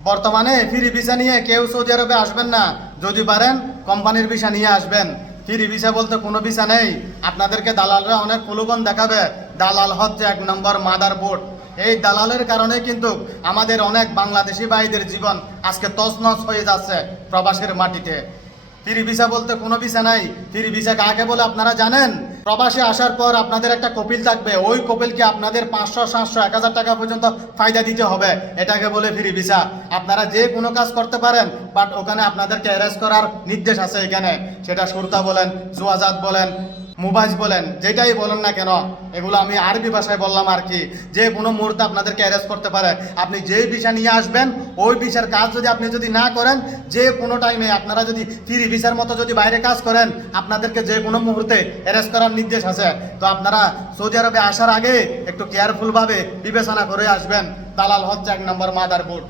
বর্তমানে free visa নিয়ে কেউ সৌদি আরবে আসবেন না, যদি পারেন কোম্পানির ভিসা নিয়ে আসবেন। ফ্রি ভিসা বলতে কোনো ভিসা নেই। আপনাদেরকে দালালরা অনেক প্রলোভন দেখাবে। দালাল হচ্ছে এক নম্বর মাদার বোর্ড। এই দালালের কারণে কিন্তু আমাদের অনেক বাংলাদেশি ভাইদের জীবন আজকে তছনছ হয়ে যাচ্ছে প্রবাসের মাটিতে। ফ্রি ভিসা বলতে কোনো ভিসা নাই। ফ্রি ভিসা কাকে বলে আপনারা জানেন? প্রবাসে আসার পর আপনাদের একটা কপিল থাকবে, ওই কপিলকে আপনাদের 500, 700, 1000 টাকা পর্যন্ত ফায়দা দিতে হবে। এটাকে বলে ফ্রি ভিসা। আপনারা যে কোনো কাজ করতে পারেন, বাট ওখানে আপনাদেরকে অ্যারেস্ট করার নির্দেশ আছে এখানে। সেটা সুরতা বলেন, জুয়াজাত বলেন, মোবাইল বলেন, যেটাই বলেন না কেন, এগুলো আমি আরবি ভাষায় বললাম আর কি। যে কোনো মুহূর্তে আপনাদেরকে অ্যারেস্ট করতে পারে। আপনি যেই ভিসা নিয়ে আসবেন, ওই ভিসার কাজ যদি না করেন, যে কোনো টাইমে আপনারা যদি ফ্রি ভিসার মতো যদি বাইরে কাজ করেন, আপনাদেরকে যে কোনো মুহূর্তে অ্যারেস্ট করার নির্দেশ আছে। তো আপনারা সৌদি আরবে আসার আগে একটু কেয়ারফুলভাবে বিবেচনা করে আসবেন। দালাল হচ্ছে এক নম্বর মাদার বোর্ড।